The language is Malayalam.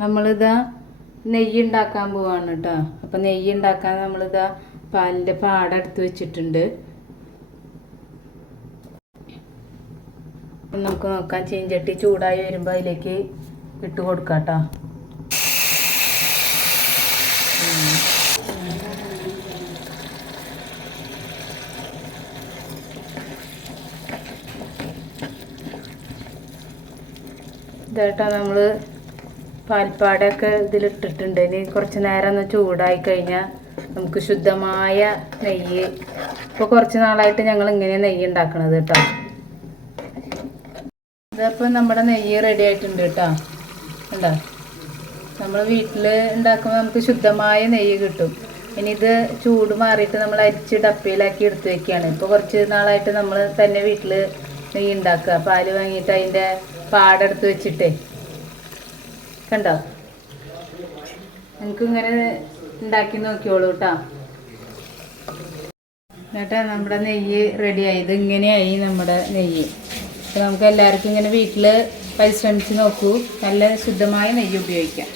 നമ്മളിതാ നെയ്യ് ഉണ്ടാക്കാൻ പോവാണ് കേട്ടോ. അപ്പം നെയ്യ് ഉണ്ടാക്കാൻ നമ്മളിതാ പാലിൻ്റെ പാട എടുത്ത് വെച്ചിട്ടുണ്ട്. നമുക്ക് നോക്കാം. ചീഞ്ചട്ടി ചൂടായി വരുമ്പോൾ അതിലേക്ക് ഇട്ട് കൊടുക്കാം കേട്ടോ. ഇതായിട്ടാ നമ്മൾ പാൽപ്പാടൊക്കെ ഇതിലിട്ടിട്ടുണ്ട്. ഇനി കുറച്ച് നേരം ഒന്ന് ചൂടായി കഴിഞ്ഞാൽ നമുക്ക് ശുദ്ധമായ നെയ്യ്. ഇപ്പോൾ കുറച്ച് നാളായിട്ട് ഞങ്ങൾ ഇങ്ങനെ നെയ്യ് ഉണ്ടാക്കണത് കേട്ടോ. ഇതിപ്പോൾ നമ്മുടെ നെയ്യ് റെഡി ആയിട്ടുണ്ട് കേട്ടോ. ഉണ്ടോ? നമ്മൾ വീട്ടിൽ ഉണ്ടാക്കുമ്പോൾ നമുക്ക് ശുദ്ധമായ നെയ്യ് കിട്ടും. ഇനി ഇത് ചൂട് മാറിയിട്ട് നമ്മൾ അരിച്ച് ഡപ്പയിലാക്കി എടുത്ത് വെക്കുകയാണ്. ഇപ്പോൾ കുറച്ച് നാളായിട്ട് നമ്മൾ തന്നെ വീട്ടിൽ നെയ്യ് ഉണ്ടാക്കുക. പാല് വാങ്ങിയിട്ട് അതിൻ്റെ പാടെടുത്ത് വെച്ചിട്ടേ കണ്ടോ. നമുക്കിങ്ങനെ ഉണ്ടാക്കി നോക്കിയോളൂ കേട്ടോ. എന്നിട്ട് നമ്മുടെ നെയ്യ് റെഡിയായി. ഇത് ഇങ്ങനെയായി നമ്മുടെ നെയ്യ്. അപ്പോൾ നമുക്ക് എല്ലാവർക്കും ഇങ്ങനെ വീട്ടിൽ പരിശ്രമിച്ച് നോക്കൂ. നല്ല ശുദ്ധമായ നെയ്യ് ഉപയോഗിക്കാം.